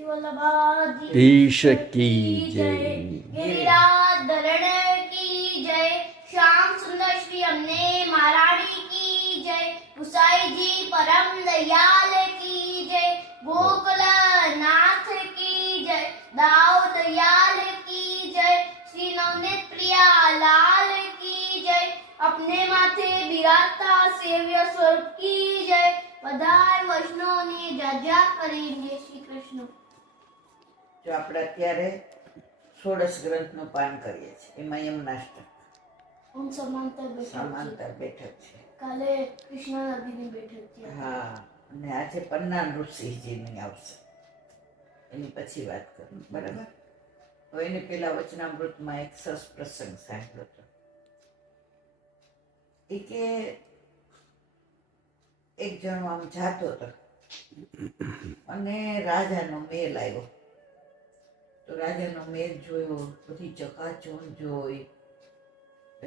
ईश की जय। गिरिराज धरण की जय। श्याम सुंदर श्री हमने महारानी की जय। गुसाई जी परम दयाल की जय। गोकुल नाथ की जय। दाऊ दयाल की जय। श्री नवनीत प्रिया लाल की जय। अपने माथे बिराजता सेव्य स्वर्ग की जय। पधार वैष्णवनी जजा કરી જય શ્રી કૃષ્ણ। જો આપણે અત્યારે ષોડશ ગ્રંથનું પાન કરીએ છીએ એમાં યમનાષ્ટક हम समांतर बैठक સમાંતર બેઠક છે। काले कृष्णा नदी ની બેઠક છે। હા, અને આજે પન્ના નૃસિંહજીની આવશે, એની પછી વાત કરું, બરાબર? તો એની પેલા વચનામૃતમાં એક સરસ પ્રસંગ સાંભળ્યો હતો એ કે એક જણો આમ જાતો હતો અને રાજાનો મેલ આવ્યો, તો રાજાનો મેલ જોયો, બધી ચકાચોંધ જોઈ,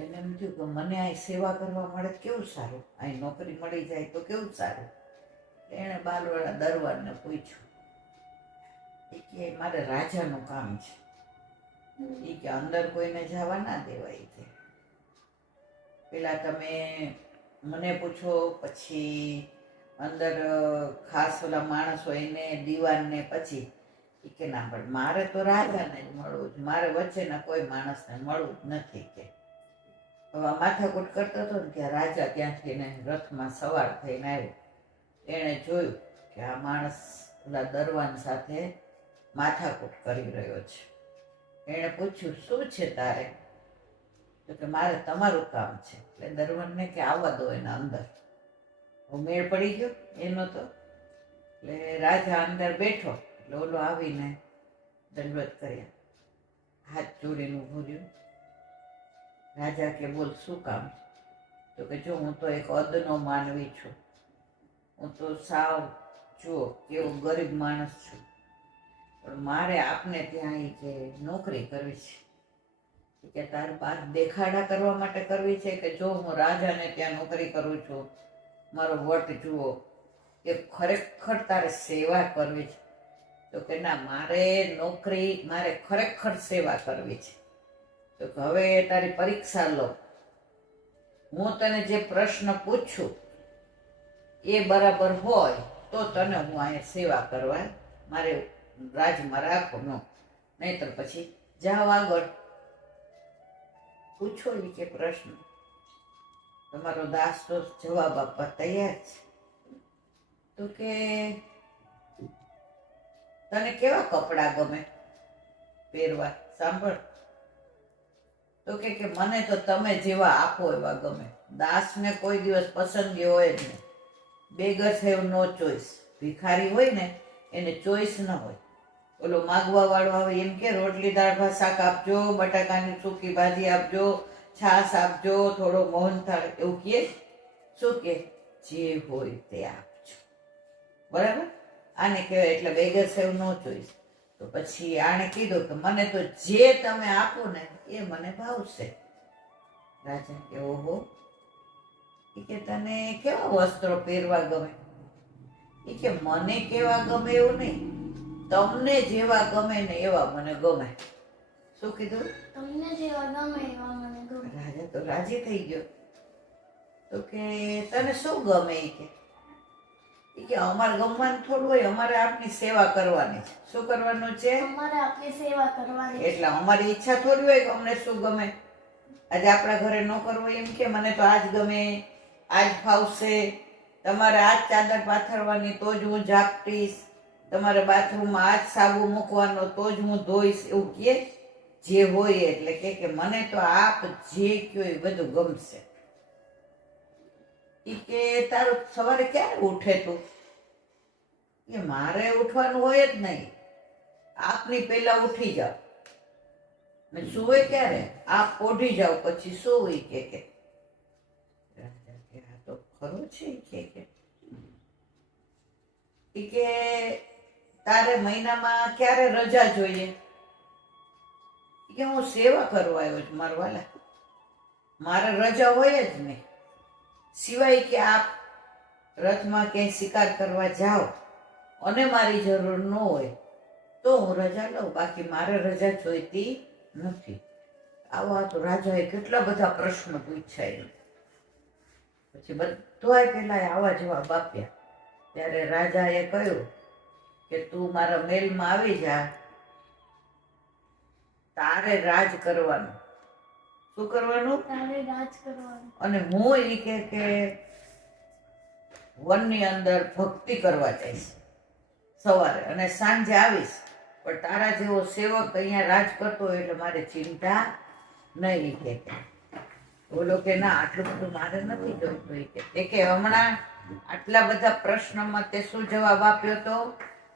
એને એમ થયું કે મને અહીં સેવા કરવા મળે કેવું સારું, અહીં નોકરી મળી જાય તો કેવું સારું। એણે બાલવાળા દરબારને પૂછ્યું એ કે મારે રાજાનું કામ છે, એ કે અંદર કોઈને જવા ના દેવાય છે, પેલા તમે મને પૂછો, પછી અંદર ખાસ ઓલા માણસ હોય એને દીવાનને, પછી એ કે ના પણ મારે તો રાજાને જ મળવું જ, મારે વચ્ચેના કોઈ માણસને મળવું જ નથી કે। હવે માથાકૂટ કરતો હતો ને ત્યાં રાજા ત્યાંથી ને રથમાં સવાર થઈને આવ્યો, એણે જોયું કે આ માણસ ઓલા દરવાન સાથે માથાકૂટ કરી રહ્યો છે, એણે પૂછ્યું શું છે તારે, તો કે મારે તમારું કામ છે, એટલે દરવાનને કે આવવા દો એના અંદર। મેળ પડી ગયો એનો તો, એટલે રાજા અંદર બેઠો એટલે ઓલો આવીને દંડવત કર્યા, હાથ જોડીને ઊભું રહ્યું। રાજા કે બોલ શું કામ છે, તો કે જો હું તો એક અદનો માનવી છું, હું તો સાવ જો કેવો ગરીબ માણસ છું, પણ મારે આપને ત્યાં ઈ કે નોકરી કરવી છે, કે તારે બાર દેખાડા કરવા માટે કરવી છે કે જો હું રાજાને ત્યાં નોકરી કરું છું, મારો વટ જુઓ, કે ખરેખર તારે સેવા કરવી છે, તો કે ના મારે નોકરી, મારે ખરેખર સેવા કરવી છે, તો કે હવે તારી પરીક્ષા લો, હું તને જે પ્રશ્ન પૂછું એ બરાબર હોય તો તને હું અહીંયા સેવા કરવા મારે રાજમાં રાખો, નહીંતર પછી જાઓ આગળ, પૂછો એ કે પ્રશ્ન, તમારો દાસ તો જવાબ આપવા તૈયાર છે। તો કે તને કેવા કપડા ગમે પહેરવા, સાંભળ, તો કે મને તો તમે જેવા આપો એવા ગમે, દાસને કોઈ દિવસ પસંદગી હોય જ નહીં, બેગર હેવ નો ચોઈસ, ભિખારી હોય ને એને ચોઈસ ન હોય, ઓલો માગવા વાળો આવે એમ કે રોટલી દાળ ભાત શાક આપજો, બટાકાની સૂકી ભાજી આપજો, છાશ આપજો, થોડો મોહનથાળ, એવું કહે શું કે જે હોય તે આપજો, બરાબર? આને કહેવાય એટલે બેગર સેવ નો ચોઈસ। તો પછી આણે કીધું કે મને તો જે તમે આપો ને એ મને ભાવશે। રાજા કે ઓહો, એ કે તને કેવા વસ્ત્રો પહેરવા ગમે, એ કે મને કેવા ગમે એવું નહીં, તમને જેવા ગમે ને એવા મને ગમે। શું કીધું? તમને જેવા ગમે એવા મને ગમે। રાજા તો રાજી થઈ ગયો, તો કે તને શું ગમે, એ કે અમારે ગમવાનું થોડું હોય, અમારે આપની સેવા કરવાની છે। શું કરવાનું છે? અમારે આપની સેવા કરવાની છે। એટલે અમારી ઈચ્છા થોડી હોય કે અમને શું ગમે, આજે આપણા ઘરે નોકર હોય એમ કે મને તો આજ ગમે, આજ ફાવશે, તમારે આજ ચાદર પાથરવાની તો જ હું ઝાપટીશ, તમારે બાથરૂમમાં આજ સાબુ મૂકવાનો તો જ હું ધોઈશ, એવું કે જે હોય એટલે કે મને તો આપ જે કયો એ બધું ગમશે। ઈ કે તારું સવારે ક્યારે ઉઠે તું, કે મારે ઉઠવાનું હોય જ નહીં, આપની પહેલા ઉઠી જાઓ ને સુવે ક્યારે, આપ ઓઢી જાઓ પછી સુવે, કે આ તો ખરું છે, કે તારે મહિનામાં ક્યારે રજા જોઈએ, કે હું સેવા કરવા આવ્યો છું મારા વાલા, મારે રજા હોય જ નહીં, સિવાય કે આપ રથમાં ક્યાંય શિકાર કરવા જાઓ અને મારી જરૂર ન હોય તો હું રજા લઉં, બાકી મારે રજા જોઈતી નથી. આવા તો રાજાએ કેટલા બધા પ્રશ્ન પૂછ્યા એને. પછી બધાય પેલા આવા જવાબ આપ્યા. ત્યારે રાજાએ કહ્યું કે તું મારા મહેલમાં આવી જા, તારે રાજ કરવાનું. શું કરવાનું? તારે રાજ કરવાનું. અને હું ઈ કે વનની અંદર ભક્તિ કરવા જઈશ સવારે, અને સાંજે આવીશ. પણ તારા જેવો સેવક અહીંયા રાજ કરતો હોય એટલે મારે ચિંતા નહીં. કે બોલો કે ના, આટલું બધું મારે નથી જોઈતું. એ કે હમણાં આટલા બધા પ્રશ્નમાં તે શું જવાબ આપ્યો તો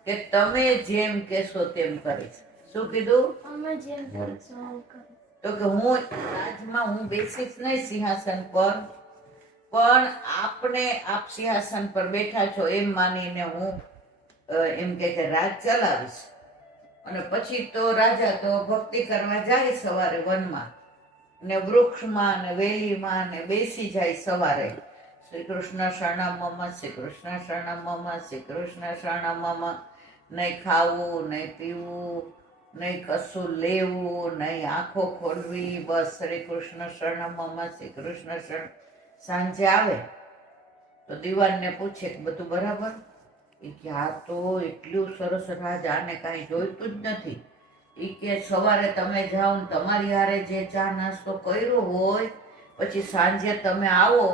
કે તમે જેમ કહેશો તેમ કરીશ. શું કીધું? અમે જેમ કહેશો એમ કરીશું. તો કે હું રાજમાં હું બેસીશ નહીં સિંહાસન પર, પણ આપ સિંહાસન પર બેઠા છો એમ માનીને હું એમ કે રાજ ચલાવીશ. અને પછી તો રાજા તો ભક્તિ કરવા જાય સવારે વનમાં, ને વૃક્ષમાં ને વેલીમાં ને બેસી જાય સવારે. શ્રી કૃષ્ણ શરણમ મમ, શ્રી કૃષ્ણ શરણમ મમ, શ્રી કૃષ્ણ શરણમ મમ. નહીં ખાવું, નહીં પીવું, નહીં કશું લેવું, નહીં આંખો ખોલવી, બસ શ્રી કૃષ્ણ શરણમ મમ, શ્રી કૃષ્ણ શરણ. સાંજે આવે તો દિવાનને પૂછે કે બધું બરાબર? એ કે આ તો એટલું સરસ રાજ, આને કાંઈ જોઈતું જ નથી. એ કે સવારે તમે જાઓ ને તમારી હારે જે ચા નાસ્તો કર્યો હોય, પછી સાંજે તમે આવો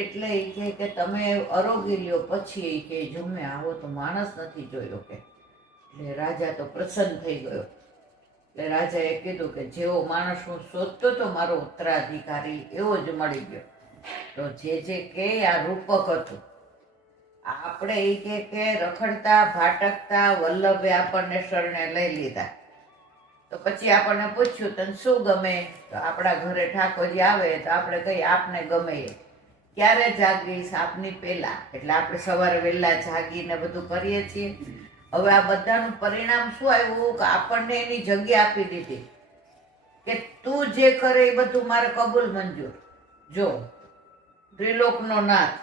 એટલે એ કે તમે અરોગી લ્યો, પછી એ કે જમે આવો તો માણસ નથી જોયો. કે એટલે રાજા તો પ્રસન્ન થઈ ગયો. એટલે રાજાએ કીધું કે જેવો માણસ હું શોધતો તો મારો ઉત્તરાધિકારી એવો જ મળી ગયો. તો જે કે આ રૂપક હતું. આપણે એ કે રખડતા ભાટકતા વલ્લભે આપણને શરણે લઈ લીધા. તો પછી આપણને પૂછ્યું તને શું ગમે? તો આપણા ઘરે ઠાકોરજી આવે તો આપણે કહીએ આપને ગમે એ. ક્યારે જાગીશ? આપની પહેલા. એટલે આપણે સવારે વહેલા જાગીને બધું કરીએ છીએ. હવે આ બધાનું પરિણામ શું આવ્યું કે આપણને એની જગ્યા આપી દીધી કે તું જે કરે એ બધું મારે કબૂલ મંજૂર. જો ત્રિલોકનો નાથ,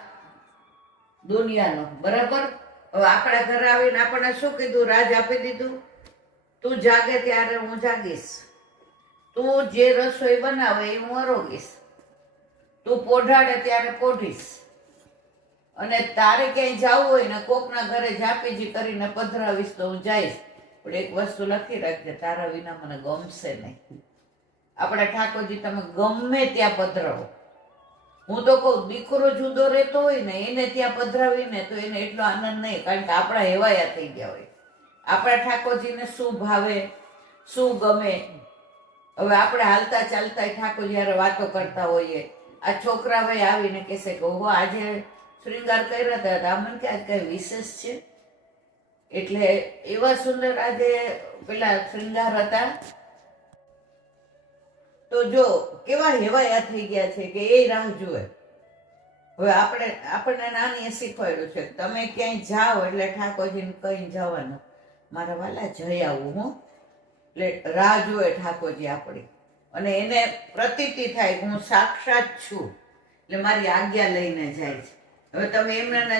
દુનિયાનો, બરાબર? હવે આપણા ઘરે આવીને આપણને શું કીધું? રાજ આપી દીધું. તું જાગે ત્યારે હું જાગીશ, તું જે રસોઈ બનાવે એ હું અરોગીશ, તું પોઢાડે ત્યારે પોઢીશ, અને તારે ક્યાંય જવું હોય ને કોકના ઘરે જાપીજી કરીને પધરાવીશ તો હું જઈશ. પણ એક વસ્તુ લખી રાખજે, તારા વિના મને ગમશે નહીં. આપણે ઠાકોરજી તમે ગમે ત્યાં પધરાવો. હું તો કહું દીકરો જુદો રહેતો હોય ને એને ત્યાં પધરાવીને તો એને એટલો આનંદ નહીં, કારણ કે આપણા હેવાયા થઈ ગયા હોય. આપણા ઠાકોરજીને શું ભાવે, શું ગમે. હવે આપણે હાલતા ચાલતા ઠાકોરજી હારે વાતો કરતા હોઈએ. આ છોકરા ભાઈ આવીને કહેશે કે ઓહો આજે શ્રૃંગાર કર્યા હતા, આ મને કે આજ કઈ વિશેષ છે. એટલે એવા સુંદર આજે પેલા શ્રૃંગાર હતા. તો જો કેવા હેવાયા થઈ ગયા છે કે એ રાહ જુએ. હવે આપણને નાની શીખવાડ્યું છે તમે ક્યાંય જાઓ એટલે ઠાકોરજીને કઈ જવાનું, મારા વાલા જઈ આવું હું. એટલે રાહ જુએ ઠાકોરજી આપણી, અને એને પ્રતીતિ થાય કે હું સાક્ષાત છું, એટલે મારી આજ્ઞા લઈને જાય છે. હવે તમે એમને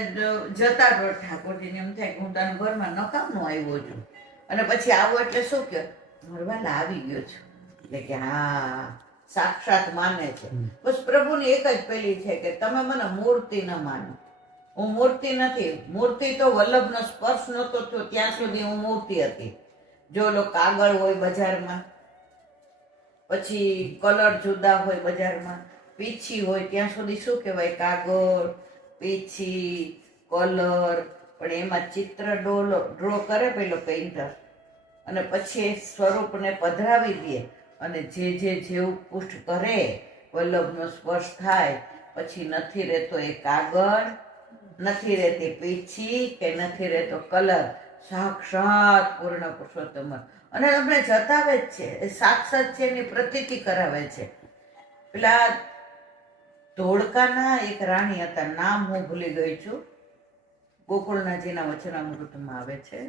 જતા રહો ઠાકોરજીને એમ થાય કે હું તને ઘરમાં નકામનો આવ્યો છું, અને પછી આવો એટલે શું કે મારા વાલા આવી ગયો છું. એટલે કે હા સાક્ષાત માને છે. બસ પ્રભુની એક જ પેલી છે કે તમે મને મૂર્તિ ન માનો. હું મૂર્તિ નથી. મૂર્તિ તો વલ્લભનો સ્પર્શ નહોતો થયો ત્યાં સુધી હું મૂર્તિ હતી. જો લો કાગળ હોય બજારમાં, પછી કલર જુદા હોય બજારમાં, પીછી હોય ત્યાં સુધી શું કહેવાય? કાગળ, પીછી, કલર. પણ એમાં ચિત્ર ડ્રો કરે પેલો પેઇન્ટર, અને પછી સ્વરૂપને પધરાવી દે, અને જેવું પુષ્ટ કરે વલ્લભનો સ્પર્શ થાય, પછી નથી રહેતો એ કાગળ, નથી રહેતી પીછી, કે નથી રહેતો કલર. સાક્ષાત પૂર્ણ પુરુષોત્તમ, અને તમને જતાવે જ છે, એ સાક્ષાત છે એની પ્રતીતિ કરાવે છે. પેલા ધોળકાના એક રાણી હતા, નામ હું ભૂલી ગઈ છું, ગોકુળનાથજીના વચનામૃતમાં આવે છે.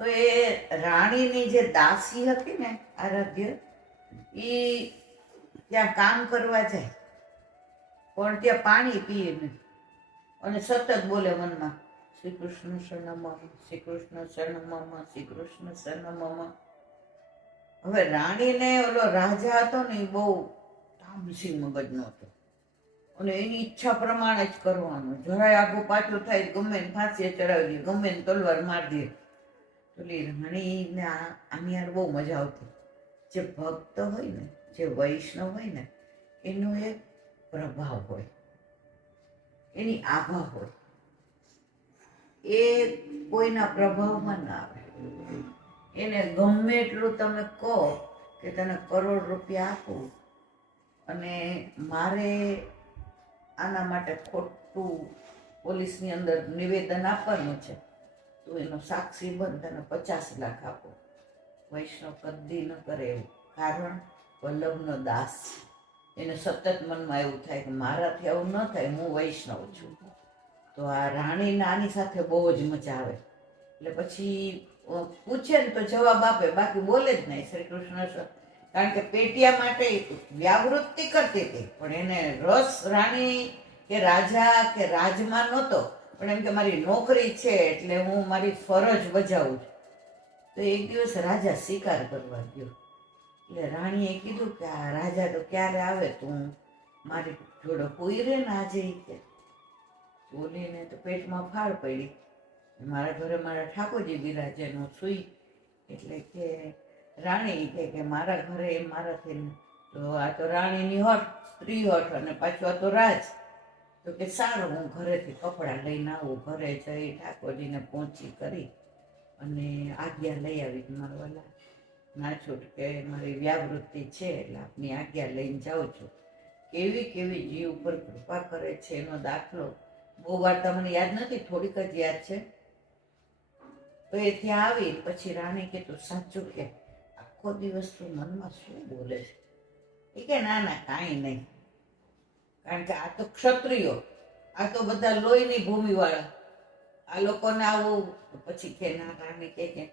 તો એ રાણીની જે દાસી હતી ને આરાધ્ય, એ ત્યાં કામ કરવા જાય, પણ ત્યાં પાણી પીએ નહીં, અને સતત બોલે મનમાં શ્રી કૃષ્ણ શરણમમ, શ્રી કૃષ્ણ શરણમમ, શ્રી કૃષ્ણ શરણમમ. હવે રાણીને ઓલો રાજા હતો ને એ બહુ તામસી મગજનો હતો અને એની ઈચ્છા પ્રમાણે જ કરવાનું. જરાય આગું પાછું થાય ગમે ને ફાંસીએ ચડાવી દે, ગમે ને તલવાર મારી દે. પેલી રાણીને આની યાર બહુ મજા આવતી. જે ભક્ત હોય ને, જે વૈષ્ણવ હોય ને, એનો એક પ્રભાવ હોય, એની આભા હોય, એ કોઈના પ્રભાવમાં ના આવે. એને ગમે એટલું તમે કહો કે તને કરોડ રૂપિયા આપું અને મારે આના માટે ખોટું પોલીસની અંદર નિવેદન આપવાનું છે, તો એનો સાક્ષી બન, તને 50 લાખ આપો. વૈષ્ણવ કદી ન કરે એવું, કારણ વલ્લભનો દાસ છે. એને સતત મનમાં એવું થાય કે મારાથી આવું ન થાય, હું વૈષ્ણવ છું. તો આ રાણીને આની સાથે બહુ જ મજા આવે. એટલે પછી પૂછે ને તો જવાબ આપે, બાકી બોલે જ નહીં. શ્રી કૃષ્ણ કારણ કે પેટિયા માટે વ્યાવૃત્તિ કરતી હતી, પણ એને રસ રાણી કે રાજા કે રાજમાં નહોતો. પણ એમ કે મારી નોકરી છે એટલે હું મારી ફરજ બજાવું છું. તો એક દિવસ રાજા શિકાર કરવા ગયો. એટલે રાણીએ કીધું કે આ રાજા તો ક્યારે આવે, તું મારી જોડે હોઈ રે ને આજે. કે બોલીને તો પેટમાં ફાળ પડી. મારા ઘરે મારા ઠાકોરજી બિરાજે, નો સુઈ. એટલે કે રાણી કે મારા ઘરે મારાથી, તો આ તો રાણીની હઠ, સ્ત્રી હઠ, અને પાછું આ તો રાજ. તો કે સારું, હું ઘરેથી કપડાં લઈને આવું. ઘરે જઈ ઠાકોરજીને પહોંચી કરી અને આજ્ઞા લઈ આવી. મારા વાલા ના છૂટ કે મારી વ્યાવૃત્તિ છે એટલે આપની આજ્ઞા લઈને જાઉં છું. કેવી કેવી જીવ ઉપર કૃપા કરે છે એનો દાખલો બહુ વાર્તા મને યાદ નથી, થોડીક જ યાદ છે. તો એ ત્યાં આવી પછી રાણી કે તું સાચું કે આખો દિવસ તું મનમાં શું બોલે છે? એ કે ના ના કાંઈ નહીં, કારણ કે આ તો ક્ષત્રિયો, આ તો બધા લોહીની ભૂમિવાળા, આ લોકોને આવું. પછી કે ના, રાણી કે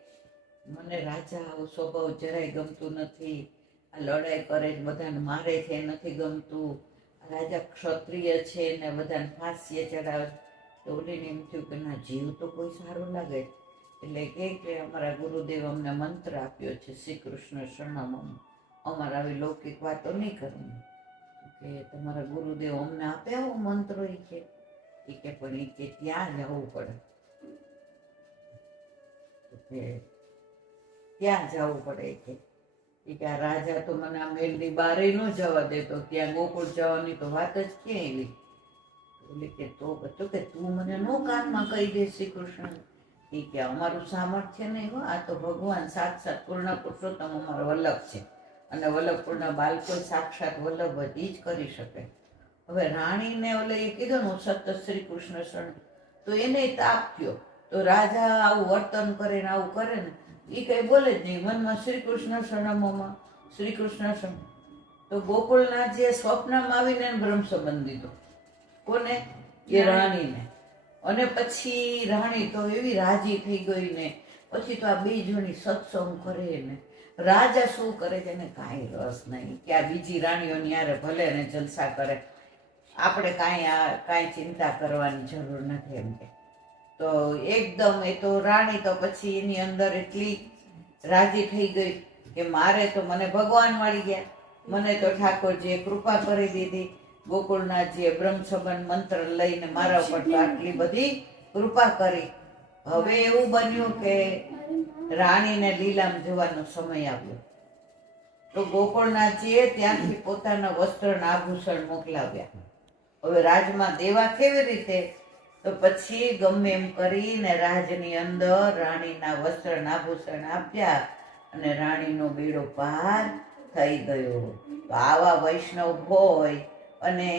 મને રાજા આવો સ્વભાવ જરાય ગમતું નથી. આ લડાઈ કરે છે, બધાને મારે છે, નથી ગમતું. રાજા ક્ષત્રિય છે ને બધાને ફાંસીએ ચડાવે. તો ઓલીને એમ થયું કે ના, જીવ તો કોઈ સારું લાગે. એટલે કે અમારા ગુરુદેવ અમને મંત્ર આપ્યો છે, શ્રી કૃષ્ણ શરણમમ, અમારે આવી લૌકિક વાતો નહીં કરવાની. કે તમારા ગુરુદેવ અમને આપે આવો મંત્રો? એ કે પણ એ કે ત્યાં જવું પડે. કે ત્યાં જવું પડે. કે આ રાજા તો મને આ મેલની બારે ન જવા દેતો, ત્યાં ગોકુળ જવાની તો વાત જ ક્યાં એવી. એટલે કે તો કે તું મને નો કાનમાં કહી દે શ્રી કૃષ્ણ. એ કે અમારું સામર્થ્ય નહીં હો, આ તો ભગવાન સાક્ષાત પૂર્ણ પુરુષોત્તમ અમારો વલ્લભ છે, અને વલ્લભપુરના બાળકો સાક્ષાત વલ્લભ જ કરી શકે. હવે રાણીને ઓલે એ કીધું ને સતત શ્રી કૃષ્ણ શરણ, તો એને તાપ થયો. તો રાજા આવું વર્તન કરે ને આવું કરે ને, એ કઈ બોલે જ નહીં, મનમાં શ્રી કૃષ્ણ શરણમમાં, શ્રી કૃષ્ણ શરણ. તો ગોકુળનાથજીએ સ્વપ્નમાં આવીને બ્રહ્મ સંબંધ દીધો. કોને? એ રાણીને. અને પછી રાણી તો એવી રાજી થઈ ગઈ ને, પછી તો આ બે જણી સત્સંગ કરે ને. રાજા શું કરે છે એને કાંઈ રસ નહીં, કે આ બીજી રાણીઓની યારે ભલે ને જલસા કરે, આપણે કાંઈ ચિંતા કરવાની જરૂર નથી એમ કે. તો એકદમ એ તો રાણી તો પછી એની અંદર એટલી રાજી થઈ ગઈ કે મારે તો, મને ભગવાન મળી ગયા, મને તો ઠાકોરજીએ કૃપા કરી દીધી. ગોકુળનાથજીએ બ્રહ્મ સંબંધ મંત્ર લઈને મારા ઉપર તો આટલી બધી કૃપા કરી. હવે એવું બન્યું કે રાણીને લીલામ જવાનો સમય આવ્યો. તો ગોકુળનાથજીએ ત્યાંથી પોતાના વસ્ત્ર આભૂષણ મોકલાવ્યા. હવે રાજમાં દેવા કેવી રીતે? તો પછી ગમે એમ કરીને રાજની અંદર રાણીના વસ્ત્ર આભૂષણ આપ્યા અને રાણીનો બેડો પાર થઈ ગયો. તો આવા વૈષ્ણવ હોય અને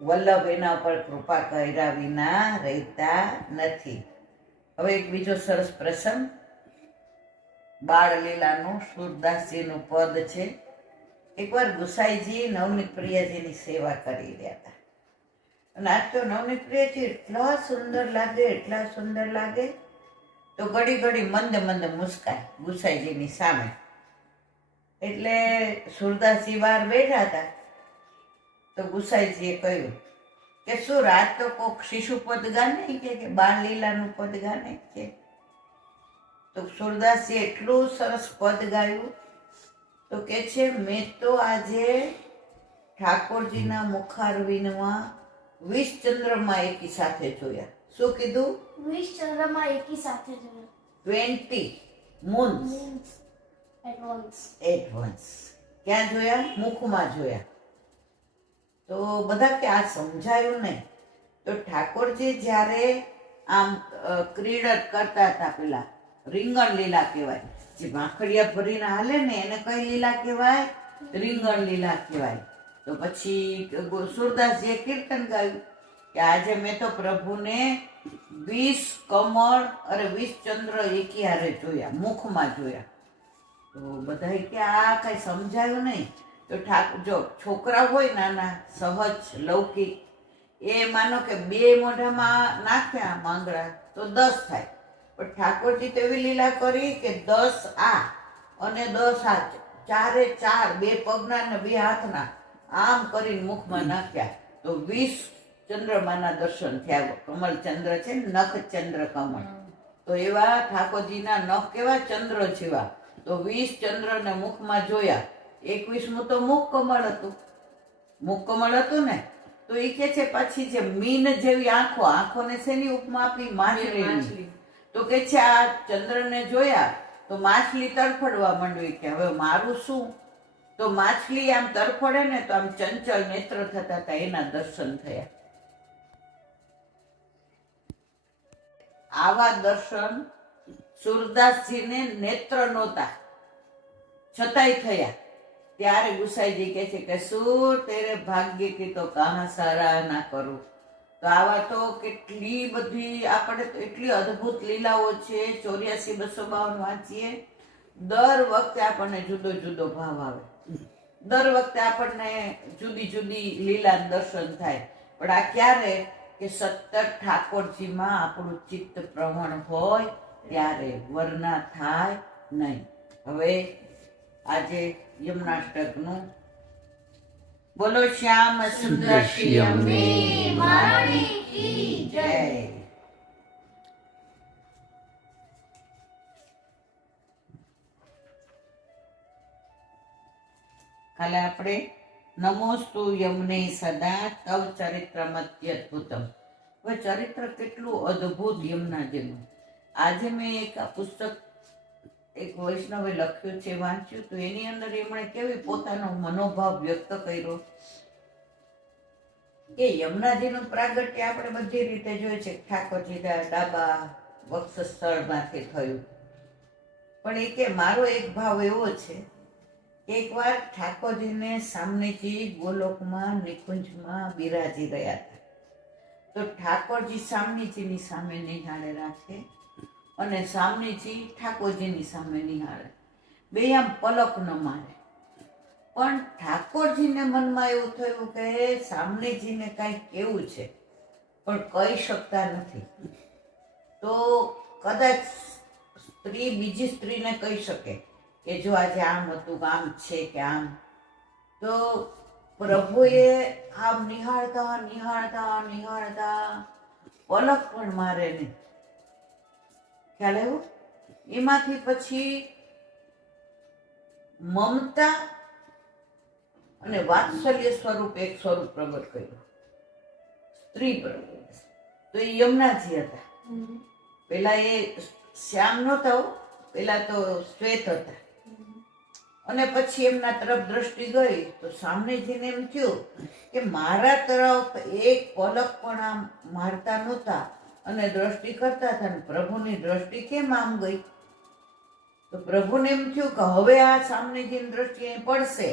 વલ્લભ એના પર કૃપા કર્યા વિના રહેતા નથી. હવે એક બીજો સરસ પ્રસંગ, બાળલીલાનું સુરદાસજીનું પદ છે. એકવાર ગુસાઈજી નવનીત પ્રિયાજીની સેવા કરી રહ્યા હતા. અને આજ તો નવનીત પ્રિયાજી એટલા સુંદર લાગે, એટલા સુંદર લાગે. તો ઘડી ઘડી મંદ મંદ મુસ્કાય ગુસાઈજીની સામે. એટલે સુરદાસજી બહાર બેઠા હતા. તો ગુસાઈજીએ કહ્યું કે શું રાત તો કોક શિશુ પદ ગાને કે બાળ લીલાનું પદ ગાને કે તો સુરદાસજી એટલું સરસ પદ ગાયું તો કે છે મેં તો આજે ઠાકોરજીના મુખારવિંદમાં 20 ચંદ્રમાં એકી સાથે જોયા. શું કીધું? 20 ચંદ્રમાં એકી સાથે જોયા. 20 moons at once. ક્યાં જોયા? મુખમાં જોયા. તો બધા કે આ સમજાયું નહીં. તો ઠાકોરજી જ્યારે આમ ક્રીડત કરતા હતા, પેલા રીંગણ લીલા કહેવાય, જે ભાખડિયા ભરીને હાલે ને એને કઈ લીલા કહેવાય? રીંગણ લીલા કહેવાય. તો પછી સુરદાસજીએ કીર્તન ગાયું કે આજે મેં તો પ્રભુને 20 કમળ અરે 20 ચંદ્ર એકી હારે જોયા, મુખમાં જોયા. તો બધા કે આ કઈ સમજાયું નહીં. તો જો છોકરા હોય નાના સહજ લૌકિક, એ માનો કે 2 મોઢામાં નાખ્યા માંગડા તો 10 થાય. પણ ઠાકોરજી તો એવી લીલા કરી કે 10 આ અને 10 આ, 4 એ 4, 2 પગના ને 2 હાથના આમ કરીને મુખમાં નાખ્યા તો 20 ચંદ્રમાના દર્શન થયા. કમળ ચંદ્ર છે ને, નખ ચંદ્ર કમળ, તો એવા ઠાકોરજીના નખ કેવા ચંદ્ર જેવા. તો 20 ચંદ્રને મુખમાં જોયા. 21મું તો મુખ કમળ હતું. મુખ કમળ હતું ને, તો એ કે છે પછી જે મીન જેવી આંખો, આંખોને શેની ઉપમા આપી? માછલીની. તો કે છે આ ચંદ્રને જોયા તો માછલી તડફડવા માંડવી કે હવે મારું શું? તો માછલી આમ તરફડે ને તો આમ ચંચળ નેત્ર થતા હતા, એના દર્શન થયા. આવા દર્શન સુરદાસજીને નેત્ર નહોતા છતાંય થયા. ત્યારે ગુસાઈજી કહે છે કે સુર તેરે ભાગ્ય કી તો કહા સારા ના કરું. તો આવા તો કેટલી બધી આપણે તો એટલી અદ્ભુત લીલાઓ છે. 84-252 વાંચીએ, દર વખતે આપણને જુદો જુદો ભાવ આવે, દર વખતે આપણને જુદી જુદી લીલા દર્શન થાય. પણ આ ક્યારે? કે સતત ઠાકોરજીમાં આપણું ચિત્ત પ્રવણ હોય ત્યારે, વરના થાય નહીં. હવે આજે યમનાષ્ટકનું બોલો શ્યામ સુંદર શ્રી અંબે મહારાણી કી જય. કાલે આપણે નમોસ્તુ યમને સદા તવ ચરિત્રમત્યદ્ભુતમ. હવે ચરિત્ર કેટલું અદ્ભુત યમુનાજીનું. આજે મેં એક આ પુસ્તક એક વૈષ્ણવે લખ્યું છે, વાંચ્યું, તો એની અંદર એમણે કેવી પોતાનો મનોભાવ વ્યક્ત કર્યો કે યમુનાજીનું પ્રાગટ્ય આપણે બધી રીતે જોઈએ છે. ઠાકોરજી ડાબા વક્ષસ્થળમાંથી થયું. પણ એ કે મારો એક ભાવ એવો છે, એકવાર ઠાકોરજીને સામનેજી ગોલોકમાં નિકુંજમાં બિરાજી રહ્યા હતા. તો ઠાકોરજી સામનેજીની સામે નિહાળે રાખે અને સામનેજી ઠાકોરજીની સામે નિહાળે. બે આમ પલક ન મારે. પણ ઠાકોરજીને મનમાં એવું થયું કે સામનેજીને કાંઈક કેવું છે પણ કહી શકતા નથી. તો કદાચ સ્ત્રી બીજી સ્ત્રીને કહી શકે કે જો આજે આમ હતું, આમ છે કે આમ. તો પ્રભુએ આમ નિહાળતા નિહાળતા નિહાળતા પલક પણ મારે નહીં. ખ્યાલ આવ્યો? એમાંથી પછી મમતા અને વાત્સલ્ય સ્વરૂપ એક સ્વરૂપ પ્રગટ કર્યું, સ્ત્રી પ્રગટ. તો એ યમુનાજી હતા. પેલા એ શ્યામ નહોતા, પેલા તો શ્વેત હતા. અને પછી એમના તરફ દ્રષ્ટિ ગઈ તો સામનેજીને એમ થયું કે મારા તરફ એક પલક પણ આમ મારતા નહોતા અને દ્રષ્ટિ કરતા હતા, પ્રભુની દ્રષ્ટિ કેમ આમ ગઈ? તો પ્રભુને એમ થયું કે હવે આ સામનેજીની દ્રષ્ટિ અહીં પડશે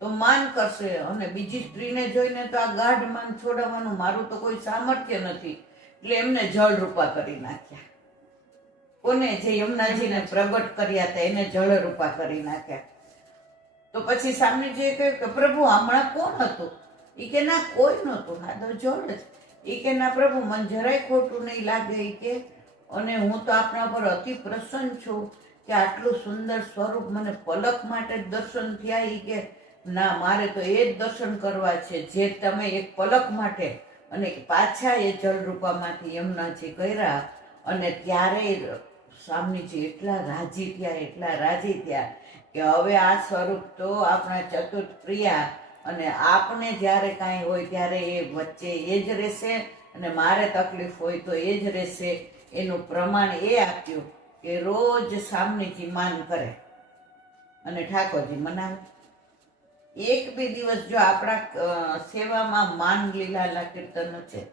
તો માન કરશે, અને બીજી સ્ત્રીને જોઈને તો આ ગાઢ માન છોડાવવાનું મારું તો કોઈ સામર્થ્ય નથી. એટલે એમને જળ રૂપા કરી નાખ્યા. કોને? જે યમુનાજીને પ્રગટ કર્યા હતા એને જળ રૂપા કરી નાખ્યા. તો પછી સામનેજીએ કહ્યું કે પ્રભુ હમણાં કોણ હતું? એ કે ના કોઈ નહોતું, આ તો જળ જ. એ કે ના પ્રભુ મને જરાય ખોટું નહીં લાગે. એ કે અને હું તો આપણા પર અતિ પ્રસન્ન છું કે આટલું સુંદર સ્વરૂપ મને પલક માટે જ દર્શન થયા. એ કે ના મારે તો એ જ દર્શન કરવા છે જે તમે એક પલક માટે અને પાછા એ જળરૂપામાંથી યમુનાજી કર્યા અને ત્યારે સ્વામીજી એટલા રાજી થયા કે હવે આ સ્વરૂપ તો આપણા ચતુર્થ પ્રિયા અને આપણે જ્યારે કાંઈ હોય ત્યારે એ વચ્ચે એ જ રહેશે અને મારે તકલીફ હોય તો એ જ રહેશે. એનું પ્રમાણ એ આપ્યું કે રોજ સ્વામીજી માન કરે અને ઠાકોરજી મનાવે. એક બે દિવસ જો આપણા સેવામાં માન લીલાના કીર્તન છે,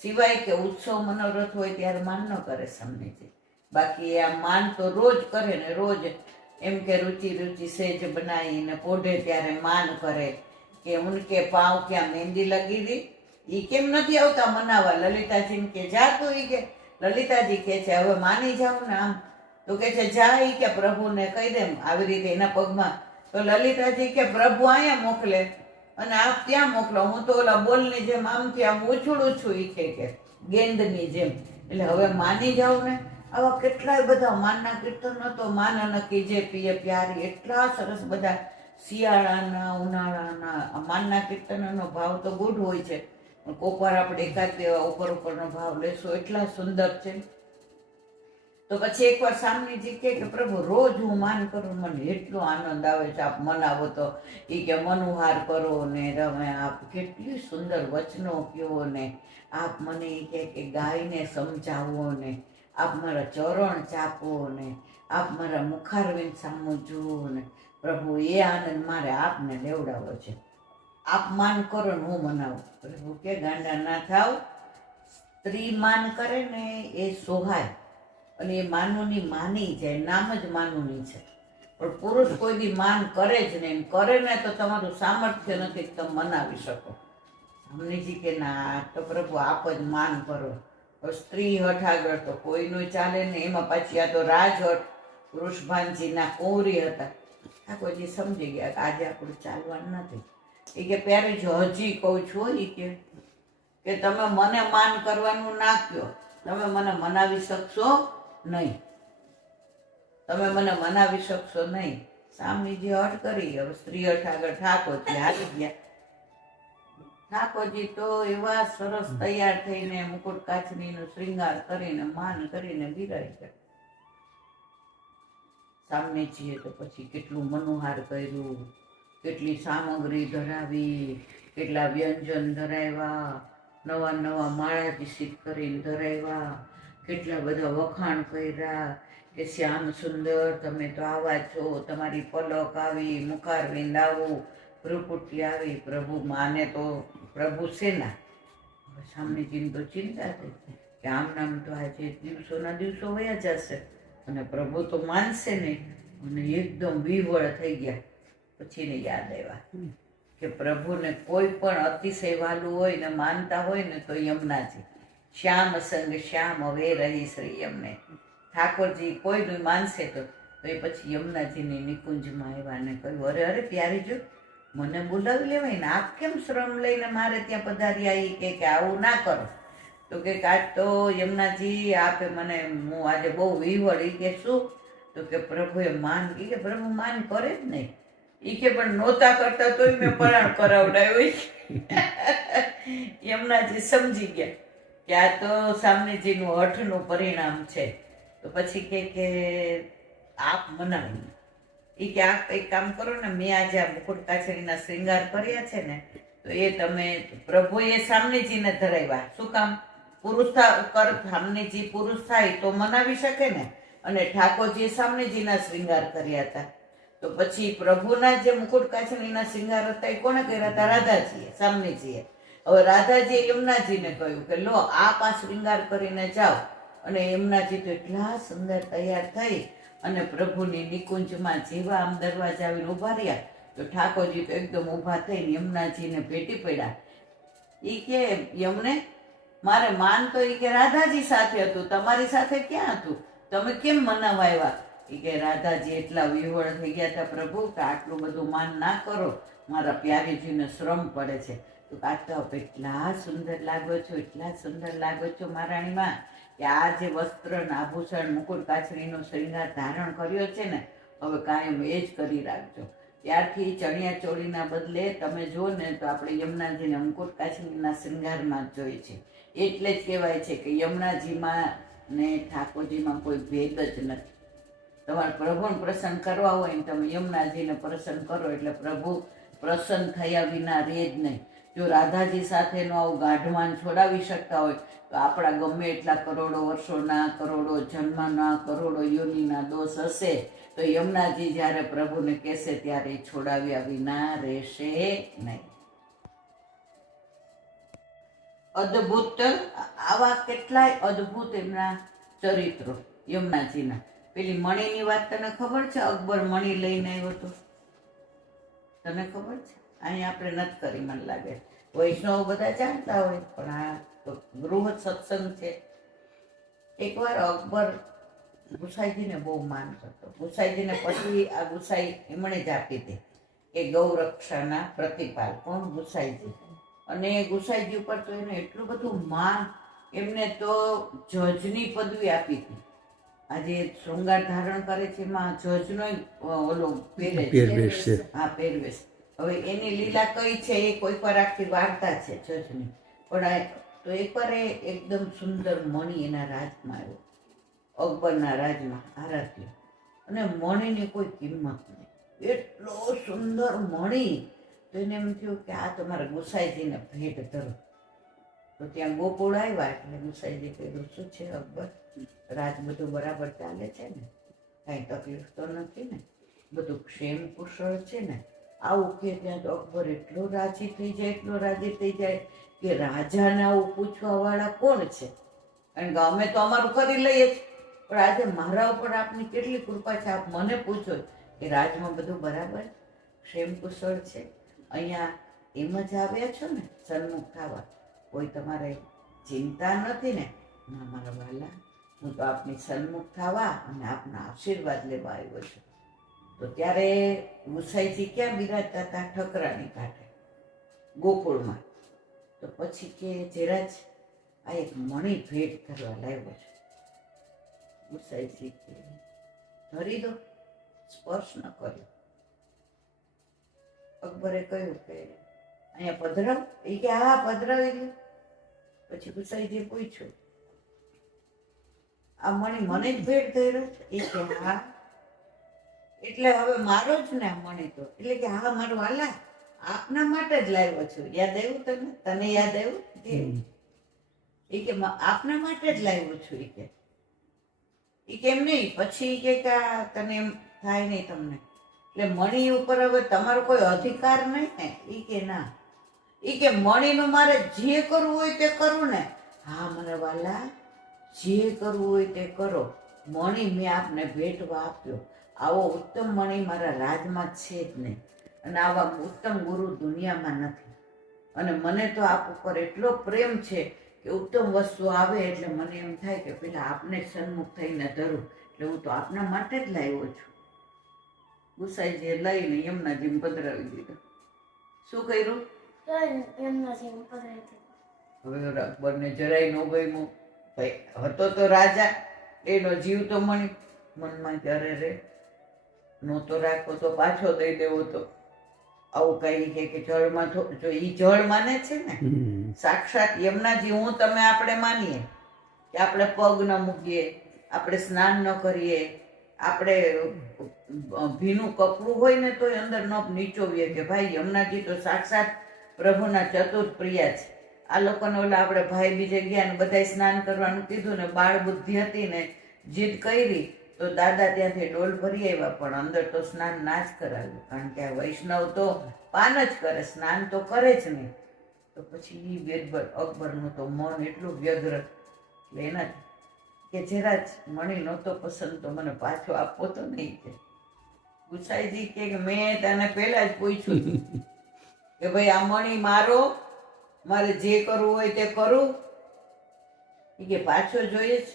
સિવાય કે ઉત્સવ મનોરથ હોય ત્યારે માન ન કરે સ્વામીજી. બાકી આ માન તો રોજ કરે ને રોજ એમ કે રુચિ સેજ બનાવીને પોઢે ત્યારે માન કરે કે ઉનકે પાવ ક્યાં મહેંદી લગી દી. એ કેમ નથી આવતા મનાવા? લલિતાજીને કે જા તું, ઈ કે લલિતાજી કે છે હવે માની જાવ ને આમ, તો કે છે જા ઈ કે પ્રભુને કહી દે આવી રીતે એના પગમાં. તો લલિતાજી કે પ્રભુ અહીંયા મોકલે અને આપ ત્યાં મોકલો, હું તો ઓલા બોલની જેમ આમથી આમ ઉછળું છું ઈ કે ગેંદની જેમ. એટલે હવે માની જાવ ને. આવા કેટલાય બધા માનના કીર્તનો તો માન નક્કી જે પીએ પ્યારી, એટલા સરસ બધા શિયાળાના ઉનાળાના માનના કીર્તનનો ભાવ તો ગુડ હોય છે, પણ કોક વાર આપણે એકાદ બે ઉપરનો ભાવ લેશો એટલા સુંદર છે. તો પછી એકવાર સ્વામીજી કે પ્રભુ રોજ હું માન કરું, મને એટલો આનંદ આવે છે, આપ મનાવો તો. એ કે મનુહાર કરો ને તમે આપ કેટલી સુંદર વચનો કહો ને, આપ મને કે ગાયને સમજાવો ને, આપ મારા ચરણ ચાપો ને, આપ મારા મુખારવિંદ સામું જુઓ ને. પ્રભુ એ આનંદ મારે આપને લેવડાવો છે. આપ માન કરો ને હું મનાવું. પ્રભુ કે ગાંડા ના થાવ, સ્ત્રી માન કરે ને એ સોહાય અને એ માનુની માની જાય, નામ જ માનુની છે. પણ પુરુષ કોઈ દી માન કરે જ નહીં, કરે ને તો તમારું સામર્થ્ય નથી તમે મનાવી શકો. સ્વામીજી કે ના, તો પ્રભુ આપ જ માન કરો. સ્ત્રી હઠ આગળ તો કોઈનું ચાલે ને, એમાં પાછી આ તો રાજહઠ વૃષભાનજીના કૌરી હતા. ઠાકોરજી સમજી ગયા કે આજે આપણું ચાલવાનું નથી. એ કે પ્યારે જો હજી કહું છું એ કે તમે મને માન કરવાનું ના કહો, તમે મને મનાવી શકશો નહીં, તમે મને મનાવી શકશો નહીં. સ્વામીજી હઠ કરી, હવે સ્ત્રી હઠ આગળ ઠાકોરજી હારી ગયા. ઠાકોરજી તો એવા સરસ તૈયાર થઈને મુકુટ કાચનીનો શ્રૃંગાર કરીને માન કરીને બિરાઈ ગયા. સ્વામીજીએ તો પછી કેટલું મનોહાર કર્યું, કેટલી સામગ્રી ધરાવી, કેટલા વ્યંજન ધરાવ્યા, નવા નવા માળા વિસિત કરીને ધરાવ્યા, કેટલા બધા વખાણ કર્યા કે શ્યામ સુંદર તમે તો આવા છો, તમારી પલક આવી, મુખારવિંદ આવું, ભ્રુકુટી આવી. પ્રભુ માને તો પ્રભુ સેના. સ્વામીજીને તો ચિંતા થઈ કે આમ નામ તો આજે દિવસોના દિવસો વયા જશે અને પ્રભુ તો માનશે નહીં. અને એકદમ વિહવળ થઈ ગયા. પછી એને યાદ આવ્યા કે પ્રભુને કોઈ પણ અતિશય વાલું હોય ને માનતા હોય ને તો યમુનાજી, શ્યામ સંગ શ્યામ હવે રહી શ્રી યમને. ઠાકોરજી કોઈનું માનશે તો એ પછી યમુનાજીની નિકુંજમાં આવ્યા ને કહ્યું અરે અરે પ્યારી જો મને બોલાવી લેવાય ને, આપ કેમ શ્રમ લઈને મારે ત્યાં પધાર્યા? એ કે આવું ના કરો. તો કે આજ તો યમુનાજી આપે મને, હું આજે બહુ વિહવળ. એ કે શું? તો કે પ્રભુએ માન, એ કે પ્રભુ માન કરે જ નહીં. એ કે પણ નહોતા કરતા તોય મેં પરાણ કરાવડાવ્યું. યમુનાજી સમજી ગયા કે આ તો સ્વામીજીનું હઠનું પરિણામ છે. તો પછી કે આપ મનાવી. એ કે આપ એક કામ કરો ને, મેં આજે આ મુકુટ કાછડીના શ્રૃંગાર કર્યા છે ને, તો એ તમે પ્રભુએ સ્વામીજીને ધરાવ્યા. શું કામ? પુરુષ સ્વામીજી પુરુષ થાય તો મનાવી શકે ને, અને ઠાકોરજીએ સ્વામીજીના શ્રૃંગાર કર્યા હતા. તો પછી પ્રભુના જે મુકુટ કાછડીના શ્રૃંગાર હતા એ કોણે કર્યા હતા? રાધાજીએ, સ્વામીજીએ. હવે રાધાજીએ યમુનાજીને કહ્યું કે લો આપ આ શ્રૃંગાર કરીને જાઓ. અને યમુનાજી તો એટલા સુંદર તૈયાર થઈ અને પ્રભુની નિકુંજમાં જેવા આમ દરવાજા આવીને ઉભા રહ્યા તો ઠાકોરજી તો એકદમ ઊભા થઈને યમુનાજીને ભેટી પડ્યા. એ કે યમને, મારે માન તો એ કે રાધાજી સાથે હતું, તમારી સાથે ક્યાં હતું? તમે કેમ મનાવવા આવ્યા? એ કે રાધાજી એટલા વિહવળ થઈ ગયા હતા પ્રભુ કે આટલું બધું માન ના કરો, મારા પ્યારીજીને શ્રમ પડે છે. તો કાકા એટલા સુંદર લાગો છો, એટલા સુંદર લાગો છો મહારાણીમાં, કે આ જે વસ્ત્ર આભૂષણ મુકુટ કાછડીનો શ્રૃંગાર ધારણ કર્યો છે ને, હવે કાયમ એ જ કરી રાખજો. ત્યારથી ચણિયા ચોળીના બદલે તમે જુઓ ને તો આપણે યમુનાજીને મુકુટ કાશ્મીરના શૃંગારમાં જ જોઈએ છે. એટલે જ કહેવાય છે કે યમુનાજીમાં ને ઠાકોરજીમાં કોઈ ભેદ જ નથી. તમારે પ્રભુને પ્રસન્ન કરવા હોય ને તમે યમુનાજીને પ્રસન્ન કરો એટલે પ્રભુ પ્રસન્ન થયા વિના રહે જ નહીં. જો રાધાજી સાથેનો આવું ગાઢવાન છોડાવી શકતા હોય તો આપણા ગમે એટલા કરોડો વર્ષોના, કરોડો જન્મના, કરોડો યોનિના દોષ હશે તો યમુનાજી જ્યારે પ્રભુને કહેશે ત્યારે એ છોડાવ્યા વિના રહેશે નહીં. અદ્ભુત આવા કેટલાય અદ્ભુત એમના ચરિત્રો યમુનાજીના. પેલી મણીની વાત તને ખબર છે? અકબર મણી લઈને આવ્યો હતો, તને ખબર છે? અહીંયા આપણે નથી કરી મને લાગે. વૈષ્ણવ બધા જાણતા હોય પણ આ તો ગૃહ સત્સંગ છે. એકવાર અકબર ગુસાઈજીને બહુ માન કરતો. ગુસાઈજીને પછી આ ગુસાઈ એમણે જ આપી હતી કે ગૌરક્ષાના પ્રતિપાલ. કોણ? ગુસાઈજી. અને ગુસાઈજી ઉપર તો એને એટલું બધું માન, એમને તો જજની પદવી આપી હતી. આજે શૃંગાર ધારણ કરે છે એમાં જજનો ઓલો પહેરવેશ છે. હા, પહેરવેશ. હવે એની લીલા કઈ છે એ કોઈ પર આખી વાર્તા છે જજની. પણ તો એકવાર એ એકદમ સુંદર મણી એના રાજમાં આવ્યો, અકબરના રાજમાં આરાધ્ય. અને મણીની કોઈ કિંમત નહીં, એટલો સુંદર મણી. તો એને એમ થયું કે આ તમારા ગુસાઈજીને ભેટ ધરો. તો ત્યાં ગોકુળ આવ્યા એટલે ગુસાઈજી કહ્યું, શું છે અકબર, રાજ બધું બરાબર ચાલે છે ને? કાંઈ તકલીફ તો નથી ને? બધું ક્ષેમ કુશળ છે ને? આવું કે ત્યાં તો અકબર એટલો રાજી થઈ જાય, એટલો રાજી થઈ જાય કે રાજાને આવું પૂછવા વાળા કોણ છે? કારણ કે અમે તો અમારું કરી લઈએ જ, પણ આજે મારા ઉપર આપની કેટલી કૃપા છે, આપ મને પૂછો કે રાજમાં બધું બરાબર, ક્ષેમ કુશળ છે? અહીંયા એમ જ આવ્યા છો ને સન્મુખ થવા? કોઈ તમારે ચિંતા નથી ને? ના મારા વાલા, હું તો આપની સન્મુખ થવા અને આપના આશીર્વાદ લેવા આવ્યો છું. તો ત્યારે ગુસાઈજી ક્યાં બિરાજતા હતા? ઠકરાની કાંઠે ગોકુળમાં. તો પછી કે જરાજ આ એક મણી ભેટ કરવા લાવ્યો છે. ગુસાઈજી કે ધરી દો, સ્પર્શ ન કર્યો. અકબરે કહ્યું કે અહીંયા પધરાવ. એ કે હા પધરાવી દો. પછી ગુસાઈજીએ પૂછ્યું, આ મણી મને જ ભેટ ધર્યો છે? એ કે હા. એટલે હવે મારો જ ને આ મણી તો? એટલે કે હા મારું વાલા, આપના માટે જ લાવ્યો છું. યાદ આવ્યું તને? તને યાદ આવ્યું? એ કે આપના માટે જ લાવ્યો છું. એ કેમ નહીં? પછી કે તને એમ થાય નહીં તમને? એટલે મણી ઉપર હવે તમારો કોઈ અધિકાર નહીં ને? એ કે ના. એ કે મણીનું મારે જે કરવું હોય તે કરું ને? હા મારા વાલા, જે કરવું હોય તે કરો. મણી મેં આપને ભેટવા આપ્યો. આવો ઉત્તમ મણી મારા રાજમાં છે જ નહીં, અને આવા ઉત્તમ ગુરુ દુનિયામાં નથી. અને મને તો આપ ઉપર એટલો પ્રેમ છે કે ઉત્તમ વસ્તુ આવે એટલે મને એમ થાય કે પેલા આપને સન્મુખ થઈને ધરું. એટલે હું તો આપના માટે જ લાવ્યો છું. ગુસાઈજીએ લઈને યમુનાજીને પધરાવી દીધો. શું કર્યું? હવે અકબરને જરાય ન ગમ્યું. ભાઈ હતો તો રાજા, એનો જીવ તો મણી. મનમાં ત્યારે રે નહોતો રાખવો તો પાછો દઈ દેવો તો. આવું કઈ કે જળમાં જો ઈ જળ માને છે ને સાક્ષાત યમુનાજી. હું તમે આપણે માનીએ કે આપણે પગ ન મૂકીએ, આપણે સ્નાન ન કરીએ, આપણે ભીનું કપડું હોય ને તો અંદર ન નીચોવીએ કે ભાઈ યમુનાજી તો સાક્ષાત પ્રભુના ચતુર્થ પ્રિયા છે. આ લોકોને ઓલા આપણે ભાઈ બીજે ગયા ને બધાય સ્નાન કરવાનું કીધું ને બાળ બુદ્ધિ હતી ને જીદ કરી તો દાદા ત્યાંથી ડોલ ભરી આવ્યા, પણ અંદર તો સ્નાન ના જ કરાવ્યું. કારણ કે આ વૈષ્ણવ તો પાન જ કરે, સ્નાન તો કરે જ નહીં. તો પછી અકબરનું તો મન એટલું વ્યગ્ર. એટલે એના કે જરા જ મણી નહોતો પસંદ તો મને પાછો આપવો તો નહીં. કે ગુસાઈજી કે મેં તને પહેલા જ પૂછ્યું કે ભાઈ આ મણી મારો, મારે જે કરવું હોય તે કરું. એ કે પાછો જોઈએ છે?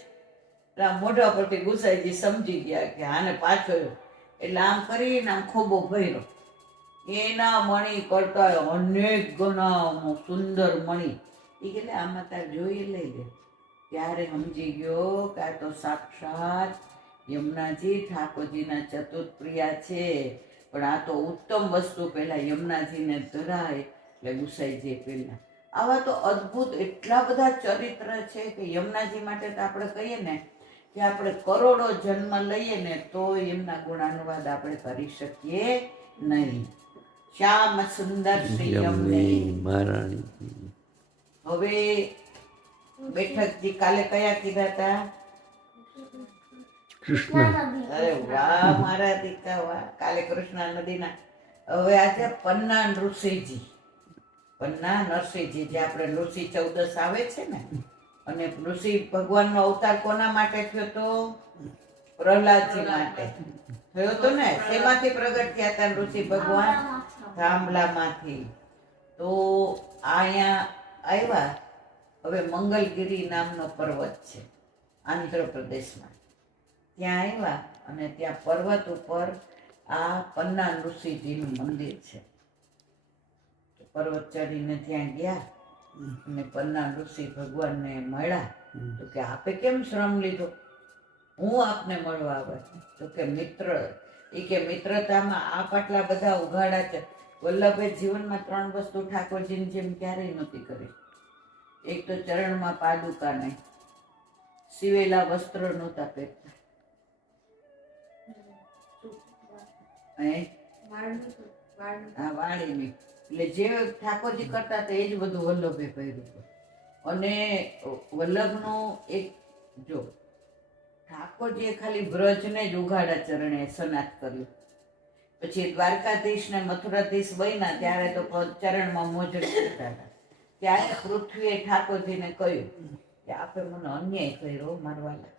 મોઢા પરથી ગુસાઈજી સમજી ગયા કે આને પાછો. એટલે આમ કરીને આમ ખોબો ભર્યો. એના મણી કરતા અનેક ગણા સુંદર મણી. એ કે આમાં તાર જોઈએ લઈ લે. ત્યારે સમજી ગયો કે આ તો સાક્ષાત યમુનાજી ઠાકોરજીના ચતુર્થ પ્રિયા છે. પણ આ તો ઉત્તમ વસ્તુ પહેલા યમુનાજીને ધરાય એટલે ગુસાઈજી પહેલા. આવા તો અદ્ભુત એટલા બધા ચરિત્ર છે કે યમુનાજી માટે તો આપણે કહીએ ને કે આપણે કરોડો જન્મ લઈએ ને તો એમના ગુણાનુવાદ આપણે કરી શકીએ નહીં. શ્યામ સુંદર શ્રી યમને. મહારાણી હવે બેઠકજી કાલે કયા કીધા હતા? કૃષ્ણ અરે વાહ મારા દીકરા વાહ, કાલે કૃષ્ણા નદીના. હવે આજે પન્ના નૃસિંહજી, પન્ના નરસિંહજી, જે આપણે નૃસિંહ ચૌદસ આવે છે ને, અને નૃસિંહ ભગવાનનો અવતાર કોના માટે થયો તો? પ્રહલાદજી માટે થયો તો ને. શેમાંથી પ્રગટ થયા હતા નૃસિંહ ભગવાન? થાંભલામાંથી. તો અહીંયા આવ્યા. હવે મંગલગીરી નામનો પર્વત છે આંધ્રપ્રદેશમાં. ત્યાં આવ્યા અને ત્યાં પર્વત ઉપર આ પન્ના નૃસિંહજીનું મંદિર છે. પર્વત ચડીને ત્યાં ગયા અને પન્ના નૃસિંહ ભગવાનને મળ્યા. તો કે આપે કેમ શ્રમ લીધો? હું આપને મળવા આવ્યા. તો કે મિત્ર, એ કે મિત્રતામાં આપ આટલા બધા ઉઘાડા છે. વલ્લભે જીવનમાં 3 વસ્તુ ઠાકોરજીની જેમ ક્યારેય નહોતી કરી. એક તો ચરણમાં પાદુકા નહીં, સિવેલા વસ્ત્ર નહોતા પહેરતા, વાણીની. એટલે જે ઠાકોરજી કરતા હતા એ જ બધું વલ્લભે પહેર્યું હતું. અને વલ્લભનું એક જો ઠાકોરજીએ ખાલી બ્રજને જ ઉઘાડા ચરણે સનાથ કર્યું. પછી દ્વારકાધીશ ને મથુરાધીશ બન્યા ત્યારે તો ચરણમાં મોજડ કરતા હતા. ત્યારે પૃથ્વીએ ઠાકોરજીને કહ્યું કે આપે મને અન્યાય કર્યો મારવાલા.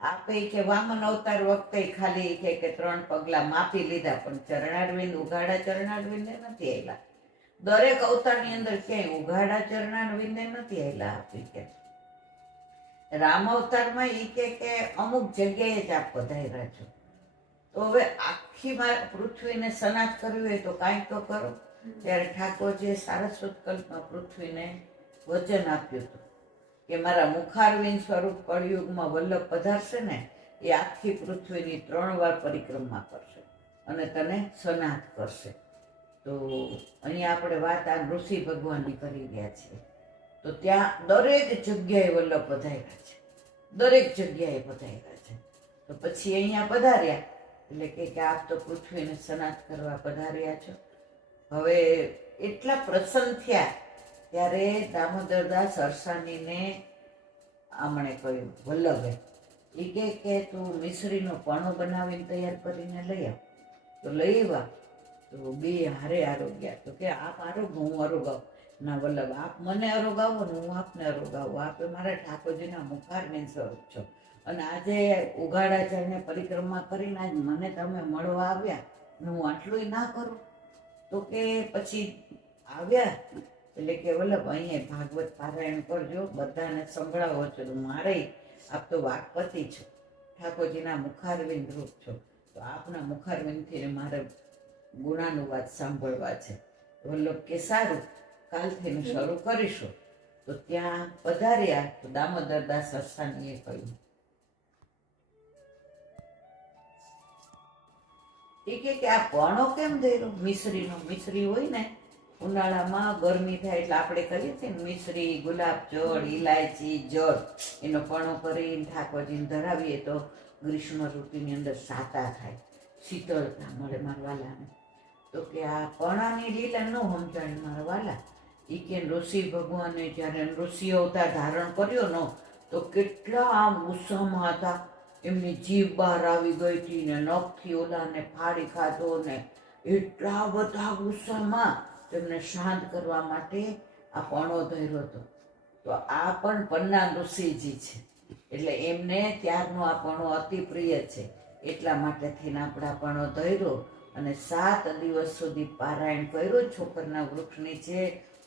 આપે કે વામન અવતાર વખતે ખાલી કે 3 પગલા માપી લીધા, પણ ચરણારવિંદ ઉઘાડા ચરણારવિંદે નથી આવેલા. દરેક અવતારની અંદર ક્યાંય ઉઘાડા ચરણારવિંદે નથી આવેલા. આપી કે રામ અવતારમાં એ કે અમુક જગ્યાએ જ આપ પધાર્યા છો. તો હવે આખી પૃથ્વીને સનાથ કરવી હોય તો કાંઈક તો કરો. ત્યારે ઠાકોરજીએ સારસ્વત કલ્પમાં પૃથ્વીને વચન આપ્યું હતું કે મારા મુખારવિંદ સ્વરૂપ કળિયુગમાં વલ્લભ પધારશે ને, એ આખી પૃથ્વીની 3 વાર પરિક્રમા કરશે અને તને સનાથ કરશે. તો અહીંયા આપણે વાત આ ઋષિ ભગવાનની કરી રહ્યા છીએ. તો ત્યાં દરેક જગ્યાએ વલ્લભ પધાર્યા છે, દરેક જગ્યાએ પધાર્યા છે. તો પછી અહીંયા પધાર્યા એટલે કે આપ તો પૃથ્વીને સનાથ કરવા પધાર્યા છો. હવે એટલા પ્રસન્ન થયા ત્યારે દામોદરદાસ અરસાનીને આમણે કહ્યું વલ્લભે, એ કે તું મિશ્રીનો પણો બનાવીને તૈયાર કરીને લઈ આવ. તો લઈ આવ્યા. તો 2 હારે આરોગ્યા. તો કે આપ આરોગો, હું આરોગાવ. ના વલ્લભ, આપ મને આરોગાવો ને હું આપને આરોગાવું. આપે મારા ઠાકોરજીના મુખારવિંદ સ્વરૂપ છો અને આજે ઉઘાડા ચરણે પરિક્રમા કરીને આજ મને તમે મળવા આવ્યા ને હું આટલું ના કરું? તો કે પછી આવ્યા એટલે કે વલ્લભ અહીંયા ભાગવત પારાયણ કરજો, બધાને સંભળાવો છો. તો મારે આપ તો વાકપતિ છો, ઠાકોરજીના મુખારવિંદ રૂપ છો, તો આપના મુખારવિંદથી મારે ગુણાનુવાદ સાંભળવા છે. વલ્લભ કે સારું, કાલથી શરૂ કરીશું. તો ત્યાં પધાર્યા તો દામોદરદાસ અરસાનીએ કહ્યું, એ કે આ પણો કેમ ધર્યો મિશ્રીનો? મિશ્રી હોય ને ઉનાળામાં ગરમી થાય એટલે આપણે કરીએ છીએ ને મિશ્રી, ગુલાબ જળ, ઇલાયચી, જળ, એનો પણો કરીને ઠાકોરજીને ધરાવીએ તો ગ્રીષ્મ ઋતુની અંદર સાતા થાય, શીતળતા મળે મારા વાલાને. તો કે આ પણાની લીલા ન સમજાણી મારા વાલા. એ કે ઋષિ ભગવાને જ્યારે ઋષિ અવતાર ધારણ કર્યો ને તો કેટલા આમ ગુસ્સામાં હતા. એમની જીભ બહાર આવી ગઈ હતી ને નખથી ઓલાને ફાડી ખાધો ને એટલા બધા ગુસ્સામાં તેમને શાંત કરવા માટે આ પણો ધર્યો હતો. તો આ પણ પન્ના ઋષિજી છે એટલે એમને ત્યારનો આ પણો અતિ પ્રિય છે. એટલા માટે થઈને આપણે આ પણો ધર્યો અને 7 દિવસ સુધી પારાયણ કર્યું છોકરના વૃક્ષ નીચે.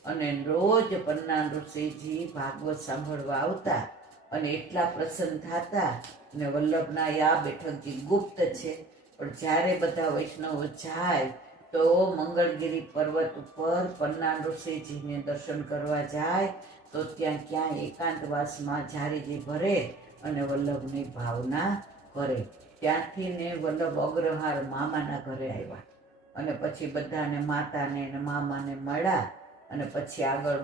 અને રોજ પન્ના ઋષિજી ભાગવત સાંભળવા આવતા અને એટલા પ્રસન્ન થતા. ને વલ્લભના આ બેઠકજી ગુપ્ત છે, પણ જ્યારે બધા વૈષ્ણવો જાય તો મંગળગીરી પર્વત ઉપર પન્ના ઋષિજીને દર્શન કરવા જાય તો ત્યાં ક્યાં એકાંતવાસમાં ઝારીજી ભરે અને વલ્લભની ભાવના કરે. ત્યાંથી ને વલ્લભ અગ્રહાર મામાના ઘરે આવ્યા અને પછી બધાને માતાને ને મામાને મળ્યા અને પછી આગળ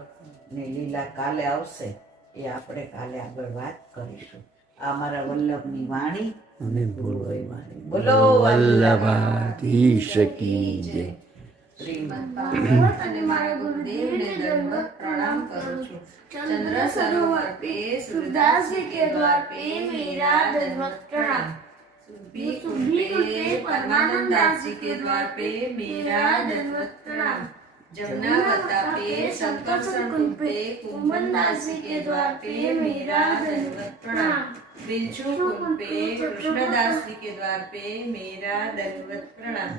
ની લીલા કાલે આવશે એ આપણે કાલે આગળ વાત કરીશું. આ મારા વલ્લભની વાણી અને બોલો વાણી. બોલો વલ્લભાધીશ કી જય. શ્રીમદ ભાગવત અને મારા ગુરુદેવને દંડવત પ્રણામ કરું છું. चंद्र सरोवर पे सूरदास जी के द्वार पे मेरा दंडवत प्रणाम. सुब्बी कुंड पे परमानंद दास जी के द्वार पे मेरा दंडवत प्रणाम. जमुनावता पे संकर्षण कुंड पे कुंभन दास जी के द्वार पे मेरा दंडवत प्रणाम. बिच्छू कुंड पे कृष्णदास जी के द्वार पे मेरा दंडवत प्रणाम.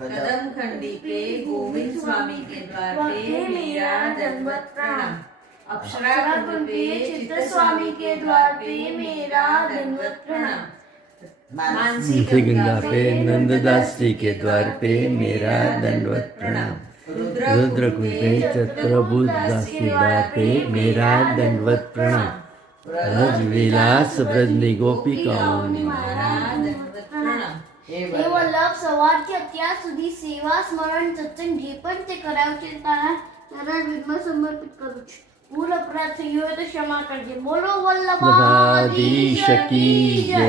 कदम खंडी पे गोविंद स्वामी के द्वार पे मेरा दंडवत प्रणाम. अप्सरा कुंड पे चित्त स्वामी के द्वार पे मेरा दंडवत प्रणाम. मानसी गंगा पे नंददास जी के द्वार पे मेरा दंडवत प्रणाम. रुद्र कुंड पे चत्रभुज दास के द्वार पे मेरा दंडवत प्रणाम. ब्रज विलास ब्रजनी गोपिकाओनी मारा दंडवत प्रणाम. હે હે વલ્લભ વલ્લભ સવારથી અત્યાર સુધી સેવા સ્મરણ સત્સંગ જે પણ તે કરાવ્યું છે તારા વિઘ્ન સમર્પિત કરું છું. ભૂલ અપરાધ થયો હોય તો ક્ષમા કરજે. બોલો વલ્લભાધીશ કી જય.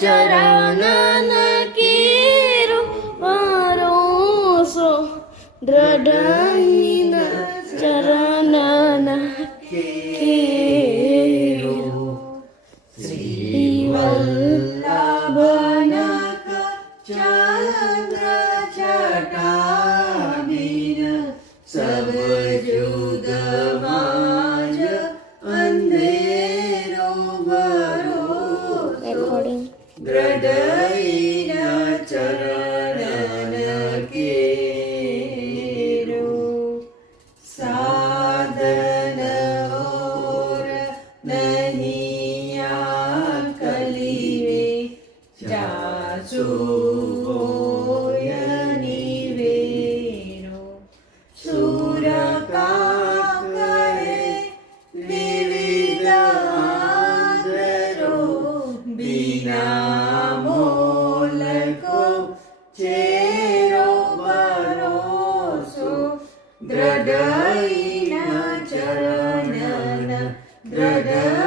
ચરણ કેરો ભરોસો દ્રઢહીન ચરણ કેરો શ્રી વલ્લભનક ચંદ્ર જટાબીન સબ જુગમાં જ અંધેરો ભરોસો દ્રઢહીન ચરણ કેરો સાધન ઓર નહીં આકલીવે જાસુ ગોયની વેરો સુર કાકરે વિવિધ આદરો બિના મોલકો ચેરો ભરોસો દ્રઢહીન ચરણ દ્રઢ